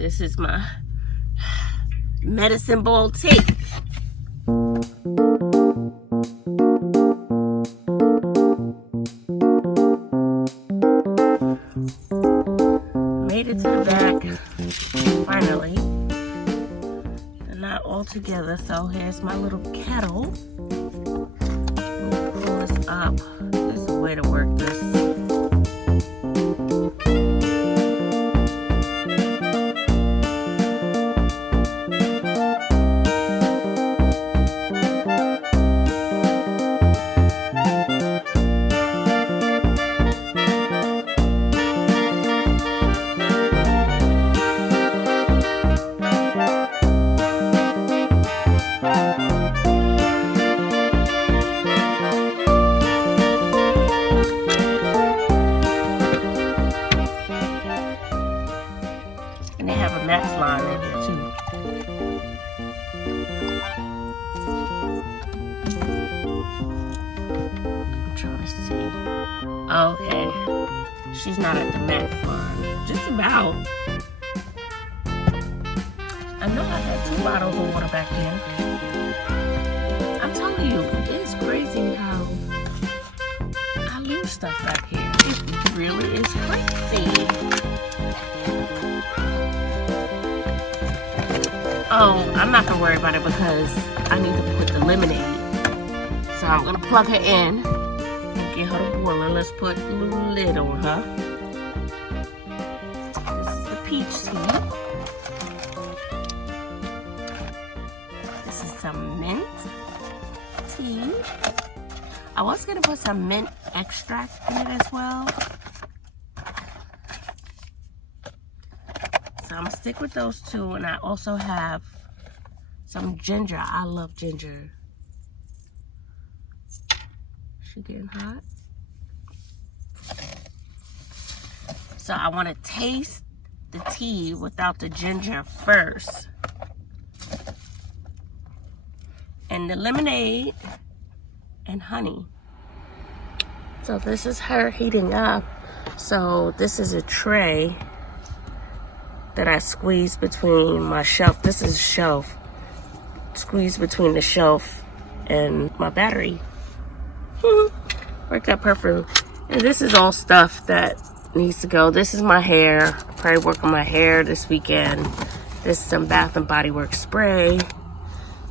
This is my medicine ball tea. Made it to the back, finally. And not all together, so here's my little kettle. Pull this up. There's a way to work this. And they have a max line in here too. I'm trying to see. Okay. She's not at the max line. Just about. I know I had 2 bottles of water back there. I'm telling you, it's crazy how I lose stuff back here. It really is crazy. Oh, I'm not gonna worry about it because I need to put the lemonade. So I'm gonna plug her in and get her to boil. Let's put a little lid on her. This is the peach tea. This is some mint tea. I was gonna put some mint extract in it as well. So I'm gonna stick with those 2, and I also have some ginger. I love ginger. She getting hot. So I want to taste the tea without the ginger first. And the lemonade and honey. So this is her heating up. So this is a tray that I squeeze between my shelf. This is a shelf. Squeeze between the shelf and my battery. Worked out perfectly. And this is all stuff that needs to go. This is my hair. Probably work on my hair this weekend. This is some Bath and Body Works spray.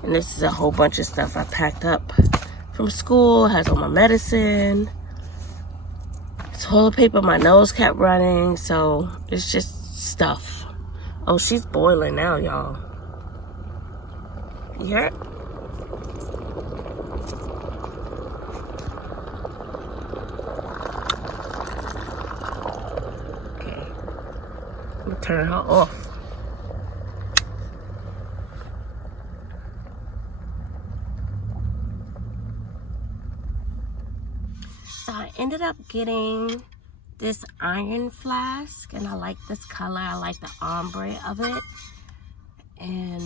And this is a whole bunch of stuff I packed up from school. It has all my medicine. Toilet paper, my nose kept running. So it's just stuff. Oh, she's boiling now, y'all. You hear it? Okay. I'm gonna turn her off. So I ended up getting this iron flask, and I like this color. I like the ombre of it, and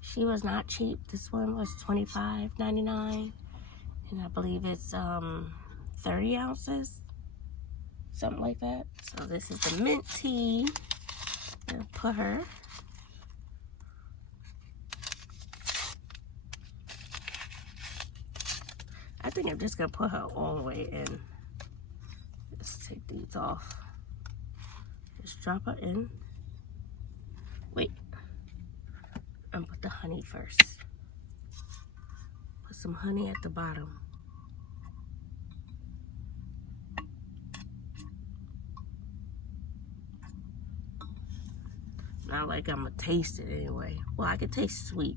she was not cheap. This one was $25.99, and I believe it's 30 ounces, something like that. So this is the mint tea. I'll put her. I think I'm just gonna put her all the way in. Let's take these off. Just drop her in. Wait. And put the honey first. Put some honey at the bottom. Not like I'm gonna taste it anyway. Well, I can taste sweet.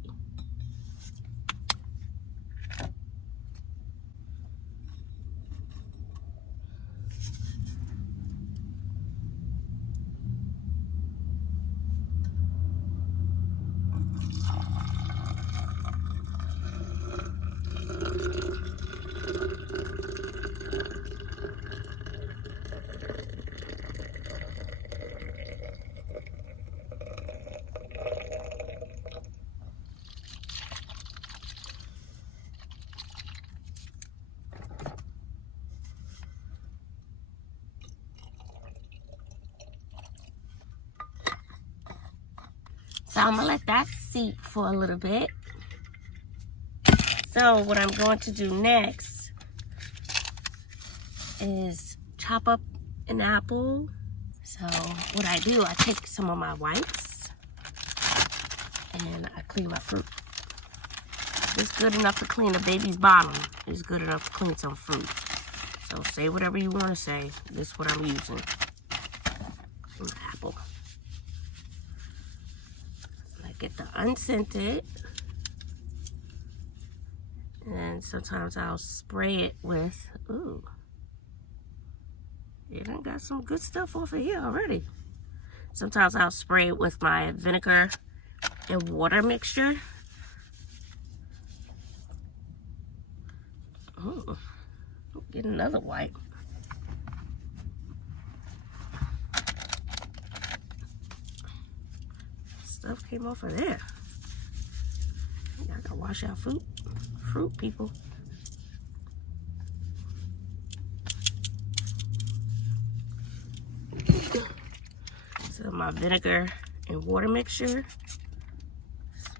So I'm gonna let that seep for a little bit. So what I'm going to do next is chop up an apple. So what I do, I take some of my whites and I clean my fruit. It's good enough to clean a baby's bottom. It's good enough to clean some fruit. So say whatever you want to say. This is what I'm using. An apple. I get the unscented. And sometimes I'll spray it with, ooh. It done got some good stuff off of here already. Sometimes I'll spray it with my vinegar and water mixture. Oh, get another white. Stuff came off of there. Y'all gotta wash out fruit, people. So my vinegar and water mixture.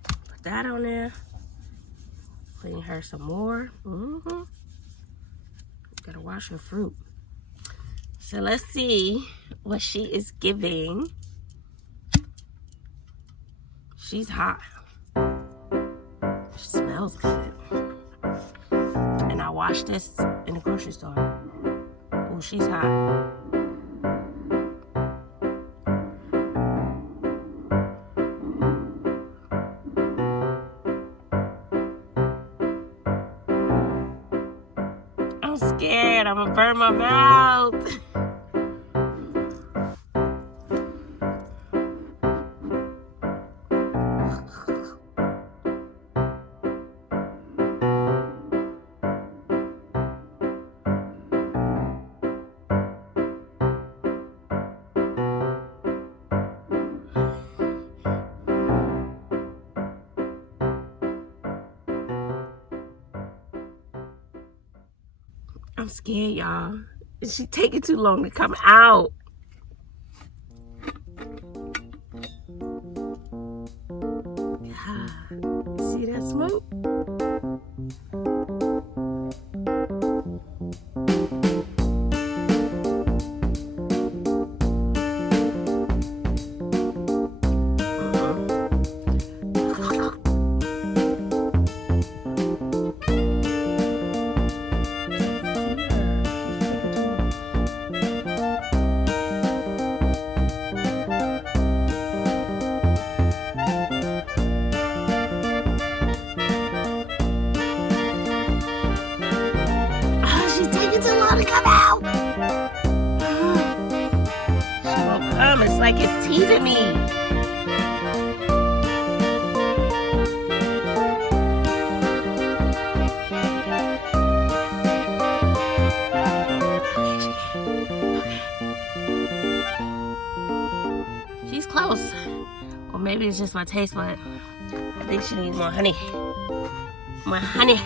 Put that on there. Clean her some more. Gotta wash her fruit. So let's see what she is giving. She's hot. She smells good. And I washed this in the grocery store. Oh, she's hot. I'm scared. I'm gonna burn my mouth. I'm scared, y'all. She taking too long to come out. See that smoke? It's like it's teasing me. She's close. Or maybe it's just my taste bud. I think she needs more honey. More honey.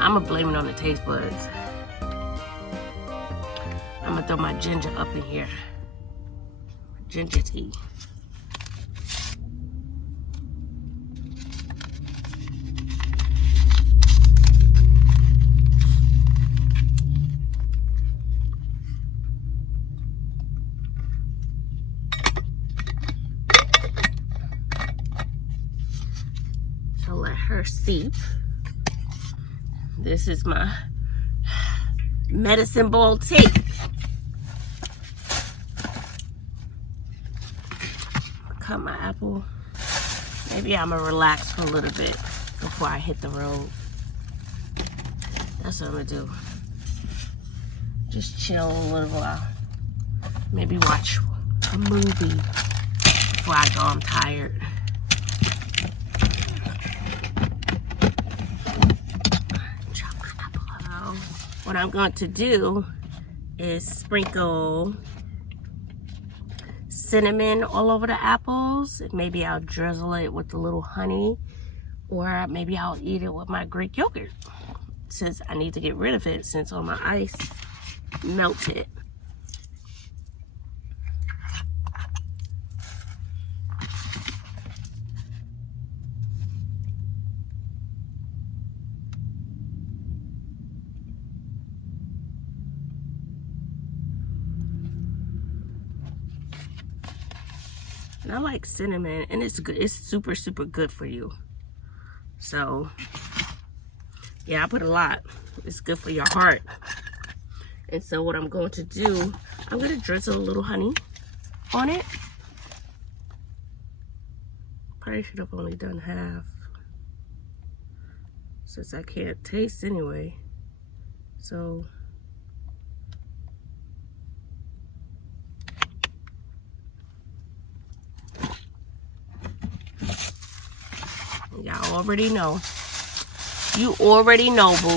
I'm gonna blame it on the taste buds. I'm gonna throw my ginger up in here. Ginger tea. So let her seep. This is my medicine ball tea. Cut my apple. Maybe I'm gonna relax for a little bit before I hit the road. That's what I'm gonna do. Just chill a little while. Maybe watch a movie before I go. I'm tired. What I'm going to do is sprinkle cinnamon all over the apples. Maybe I'll drizzle it with a little honey, or maybe I'll eat it with my Greek yogurt, since I need to get rid of it since all my ice melted. And I like cinnamon, and it's good. It's super, super good for you. So, yeah, I put a lot. It's good for your heart. And so what I'm going to do, I'm going to drizzle a little honey on it. Probably should have only done half, since I can't taste anyway. So, y'all already know. You already know, boo.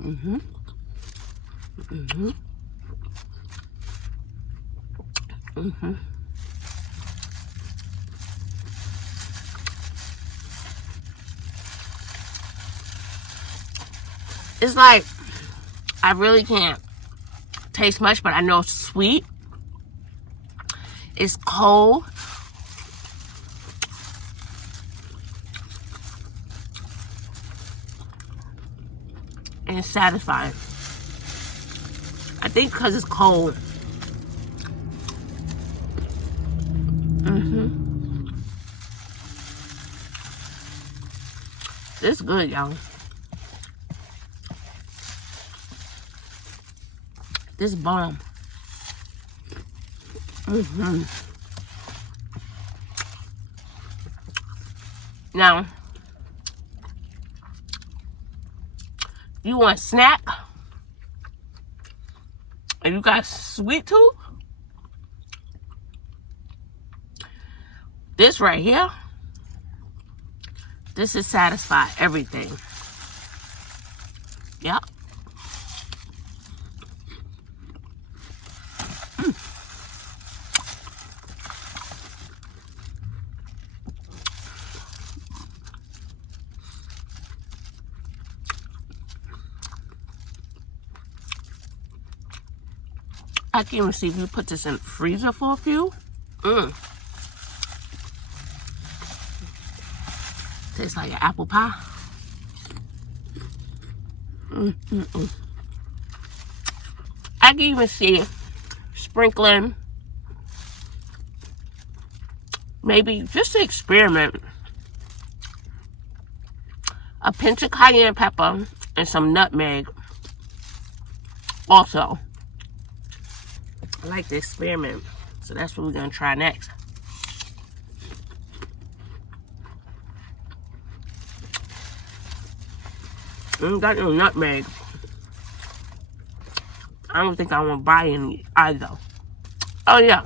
Mm-hmm. Mm-hmm. Mm-hmm. It's like, I really can't taste much, but I know it's sweet. It's cold. And it's satisfying. I think because it's cold. It's good, y'all. This bomb. Now, you want a snack? And you got sweet tooth? This right here, this is satisfy everything. Yep. I can even see if you put this in the freezer for a few. Tastes like an apple pie. I can even see sprinkling, maybe just to experiment, a pinch of cayenne pepper and some nutmeg. Also, I like to experiment, so that's what we're gonna try next. Got no nutmeg. I don't think I want to buy any either. Oh yeah,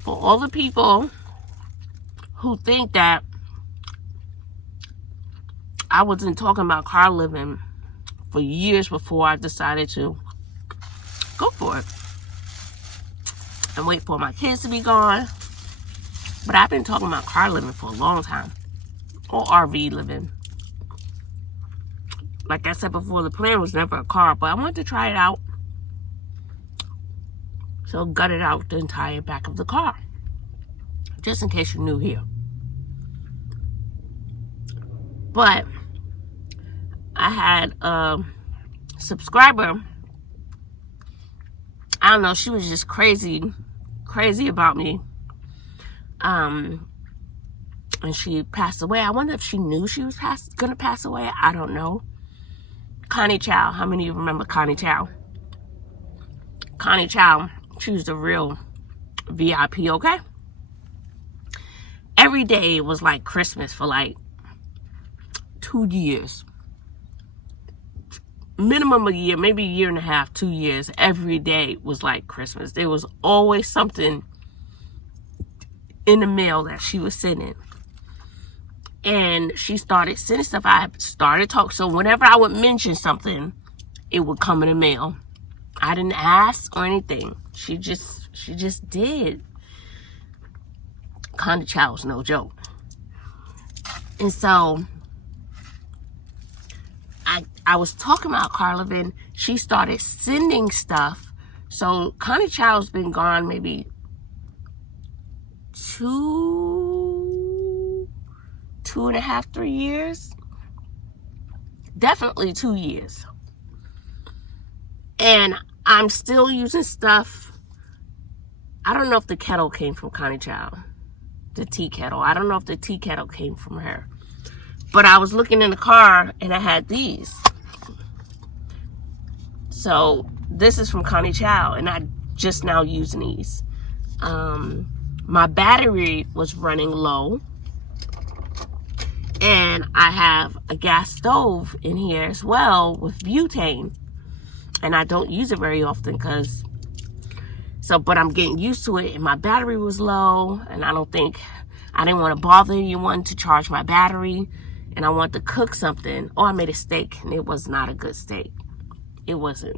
for all the people who think that I wasn't talking about car living for years before I decided to go for it and wait for my kids to be gone. But I've been talking about car living for a long time, or RV living. Like I said before, the plan was never a car, but I wanted to try it out. So gutted out the entire back of the car, just in case you're new here. But I had a subscriber, I don't know, she was just crazy crazy about me. And she passed away. I wonder if she knew she was gonna pass away. I don't know. Connie Chow. How many of you remember Connie Chow? Connie Chow. She was the real VIP, okay? Every day was like Christmas for like 2 years. Minimum a year, maybe a year and a half, 2 years. Every day was like Christmas. There was always something in the mail that she was sending. And she started sending stuff. I started talking. So whenever I would mention something, it would come in the mail. I didn't ask or anything. She just did. Connie Chow was no joke. And so I was talking about Carlevin. She started sending stuff. So Connie Chow's been gone maybe 2.5, 3 years. Definitely 2 years. And I'm still using stuff. I don't know if the kettle came from Connie Chow. The tea kettle. I don't know if the tea kettle came from her. But I was looking in the car and I had these. So this is from Connie Chow and I just now using these. My battery was running low. And I have a gas stove in here as well with butane. And I don't use it very often but I'm getting used to it and my battery was low and I didn't want to bother anyone to charge my battery and I wanted to cook something. Oh, I made a steak and it was not a good steak. It wasn't.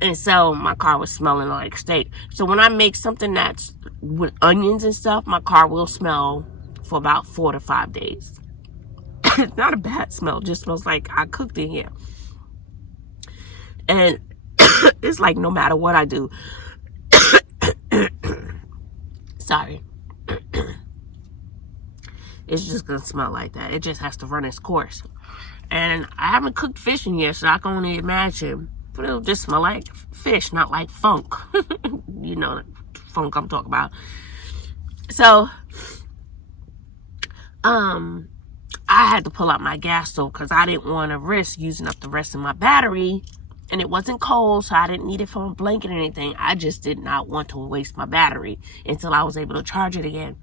And so my car was smelling like steak. So when I make something that's with onions and stuff, my car will smell for about 4 to 5 days. It's not a bad smell. It just smells like I cooked in here. And it's like no matter what I do. Sorry. It's just going to smell like that. It just has to run its course. And I haven't cooked fish in here, so I can only imagine. But it'll just smell like fish, not like funk. You know the funk I'm talking about. So, I had to pull out my gas stove because I didn't want to risk using up the rest of my battery. And it wasn't cold, so I didn't need it for a blanket or anything. I just did not want to waste my battery until I was able to charge it again.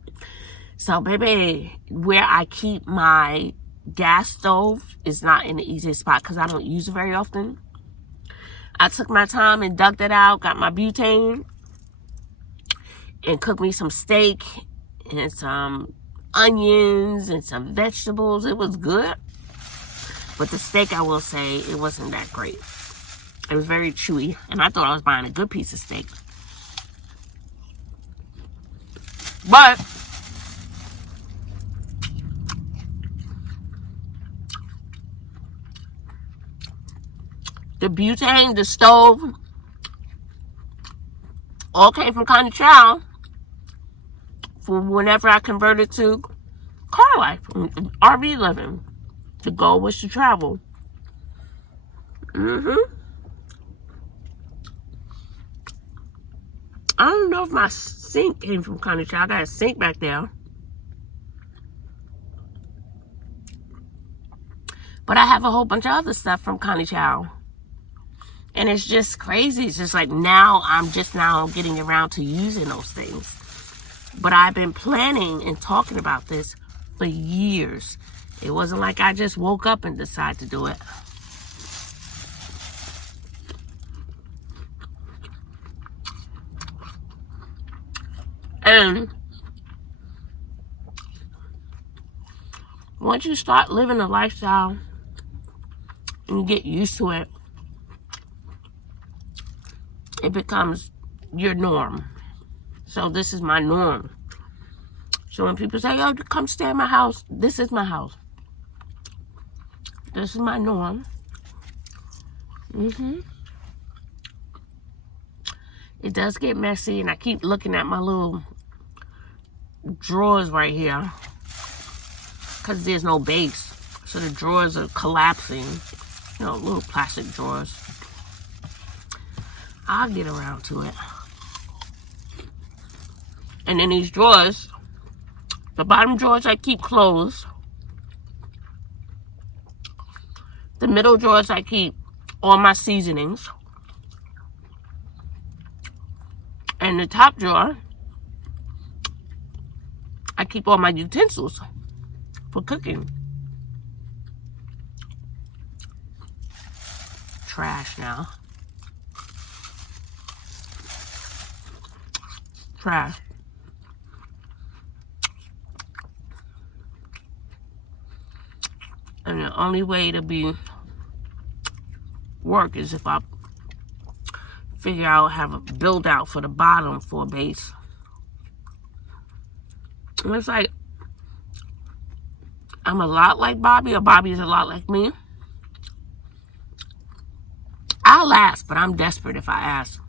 So, baby, where I keep my gas stove is not in the easiest spot because I don't use it very often. I took my time and dug it out, got my butane, and cooked me some steak and some onions and some vegetables. It was good. But the steak, I will say, it wasn't that great. It was very chewy, and I thought I was buying a good piece of steak. But the butane, the stove, all came from Connie Chow for whenever I converted to car life, RV living. The goal was to travel. I don't know if my sink came from Connie Chow. I got a sink back there. But I have a whole bunch of other stuff from Connie Chow. And it's just crazy. It's just like now, I'm just now getting around to using those things. But I've been planning and talking about this for years. It wasn't like I just woke up and decided to do it. And once you start living a lifestyle and you get used to it, it becomes your norm. So this is my norm. So when people say, oh, come stay at my house, this is my house. This is my norm. It does get messy, and I keep looking at my little drawers right here because there's no base. So the drawers are collapsing. You know, little plastic drawers. I'll get around to it. And then these drawers, the bottom drawers I keep closed. The middle drawers I keep all my seasonings. And the top drawer, I keep all my utensils for cooking. Trash now. Trash. And the only way to be work is if I figure out, have a build out for the bottom for a base. And it's like, I'm a lot like Bobby, or Bobby is a lot like me. I'll ask, but I'm desperate if I ask.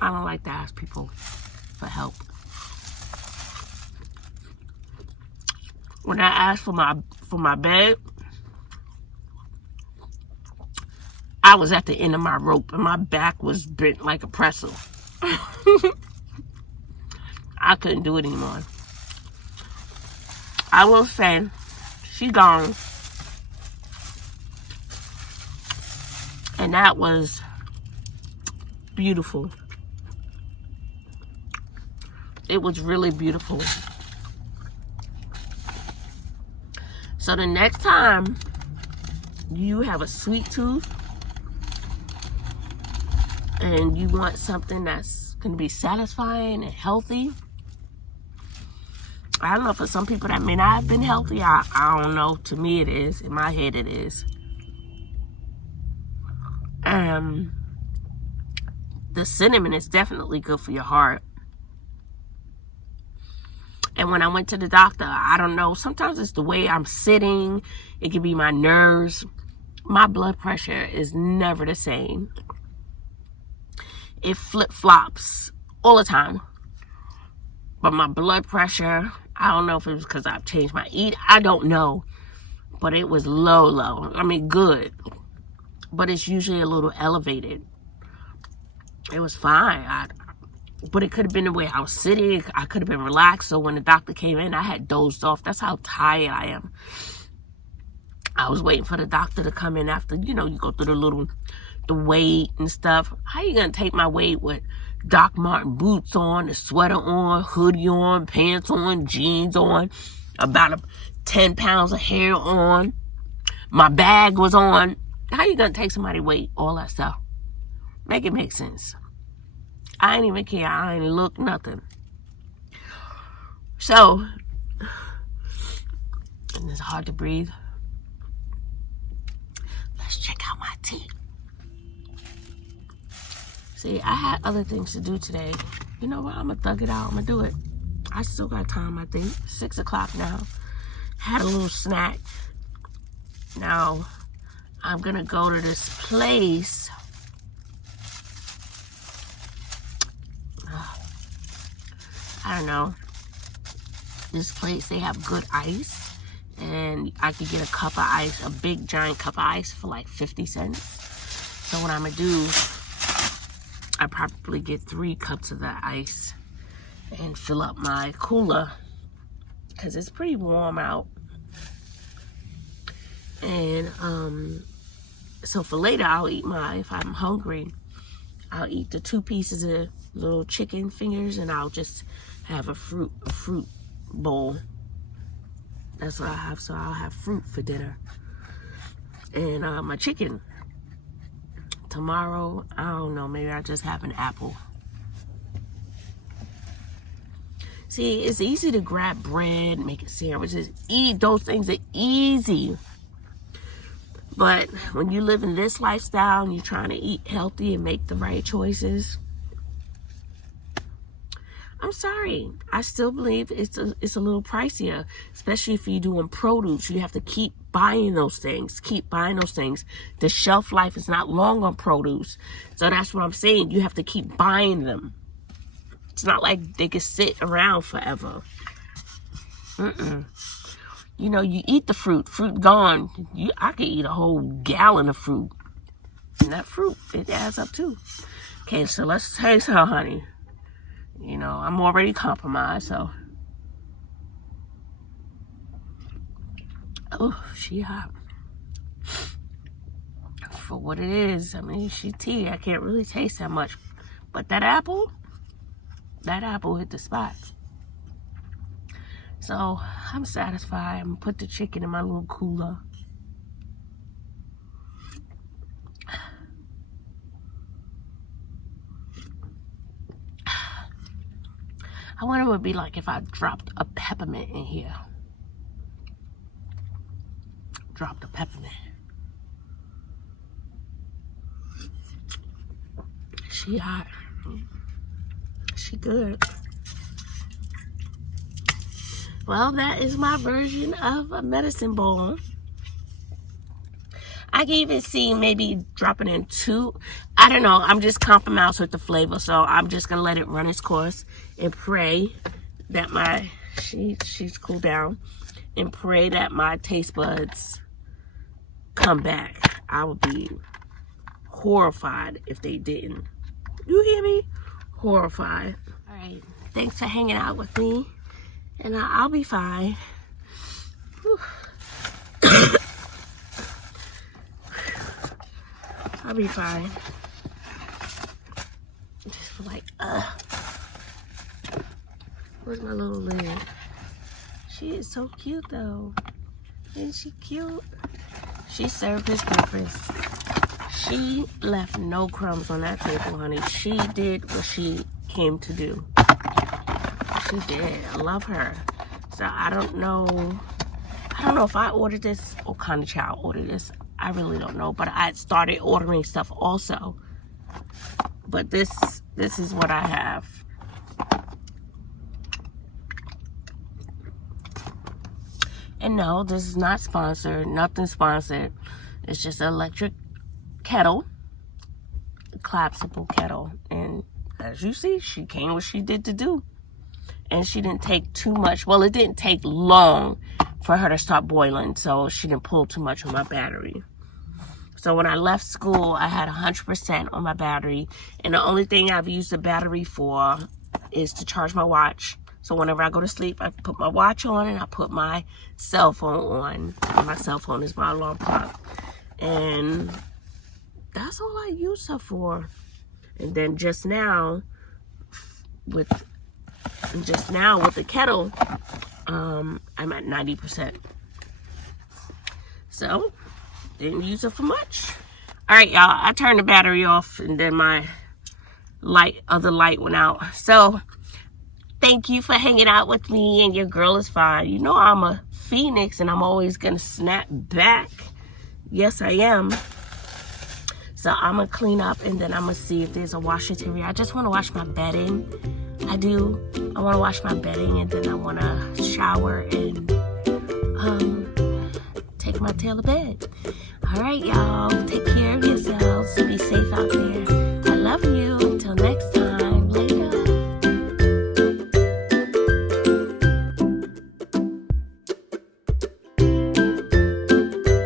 I don't like to ask people for help. When I asked for my bed, I was at the end of my rope and my back was bent like a pretzel. I couldn't do it anymore. I will say, she gone. And that was beautiful. It was really beautiful. So the next time you have a sweet tooth and you want something that's going to be satisfying and healthy, I don't know, for some people that may not have been healthy, I don't know. To me it is. In my head it is. The cinnamon is definitely good for your heart. And when I went to the doctor, I don't know, sometimes it's the way I'm sitting. It could be my nerves. My blood pressure is never the same. It flip-flops all the time. But my blood pressure, I don't know if it was because I've changed my eat. I don't know. But it was low. I mean, good. But it's usually a little elevated. It was fine. But it could have been the way I was sitting. I could have been relaxed. So when the doctor came in, I had dozed off. That's how tired I am. I was waiting for the doctor to come in after, you know, you go through the weight and stuff. How you going to take my weight with Doc Marten boots on, a sweater on, hoodie on, pants on, jeans on, about 10 pounds of hair on, my bag was on? How you going to take somebody's weight, all that stuff? Make it make sense. I ain't even care. I ain't look nothing. So, and it's hard to breathe. Let's check out my teeth. See, I had other things to do today. You know what? I'm going to thug it out. I'm going to do it. I still got time, I think. 6 o'clock now. Had a little snack. Now, I'm going to go to this place. I don't know. This place, they have good ice. And I could get a cup of ice, a big giant cup of ice for like 50 cents. So what I'm going to do, I probably get 3 cups of that ice and fill up my cooler because it's pretty warm out. And so for later, I'll eat if I'm hungry, I'll eat the 2 pieces of little chicken fingers and I'll just have a fruit bowl. That's what I have. So I'll have fruit for dinner and my chicken. Tomorrow, I don't know, maybe I just have an apple. See, it's easy to grab bread, make it sandwiches, eat. Those things are easy. But when you live in this lifestyle and you're trying to eat healthy and make the right choices, I'm sorry. I still believe it's a little pricier, especially if you're doing produce. You have to keep buying those things. Keep buying those things. The shelf life is not long on produce. So that's what I'm saying. You have to keep buying them. It's not like they can sit around forever. You know, you eat the fruit. Fruit gone. I could eat a whole gallon of fruit. And that fruit, it adds up too. Okay, so let's taste her, honey. You know, I'm already compromised, so. Oh, she hot. For what it is, I mean, she tea. I can't really taste that much. But that apple hit the spot. So, I'm satisfied. I'm gonna put the chicken in my little cooler. I wonder what it would be like if I dropped a peppermint in here. Dropped a peppermint. She hot. She good. Well, that is my version of a medicine ball. I can even see maybe dropping in 2. I don't know. I'm just compromised with the flavor, so I'm just gonna let it run its course and pray that she's cooled down, and pray that my taste buds come back. I would be horrified if they didn't. You hear me? Horrified. All right. Thanks for hanging out with me, and I'll be fine. Whew. I'll be fine. I just feel like, where's my little lid? She is so cute, though. Isn't she cute? She served his purpose. She left no crumbs on that table, honey. She did what she came to do. She did. I love her. So I don't know if I ordered this or kind of child ordered this. I really don't know, but I started ordering stuff also. But this is what I have. And no, this is not sponsored. Nothing sponsored. It's just an electric kettle, a collapsible kettle. And as you see, she came what she did to do. And she didn't take too much. Well, it didn't take long for her to start boiling, so she didn't pull too much on my battery. So when I left school, I had 100% on my battery. And the only thing I've used the battery for is to charge my watch. So whenever I go to sleep, I put my watch on and I put my cell phone on. And my cell phone is my alarm clock. And that's all I use her for. And then just now with the kettle, I'm at 90%. So, didn't use it for much. All right, y'all, I turned the battery off and then my other light went out. So, thank you for hanging out with me, and your girl is fine. You know I'm a phoenix and I'm always gonna snap back. Yes, I am. So I'm gonna clean up and then I'm gonna see if there's a washer area. I just wanna wash my bedding. I wanna wash my bedding, and then I wanna shower and take my tail to bed. All right, y'all, take care of yourselves. Be safe out there. I love you. Until next time.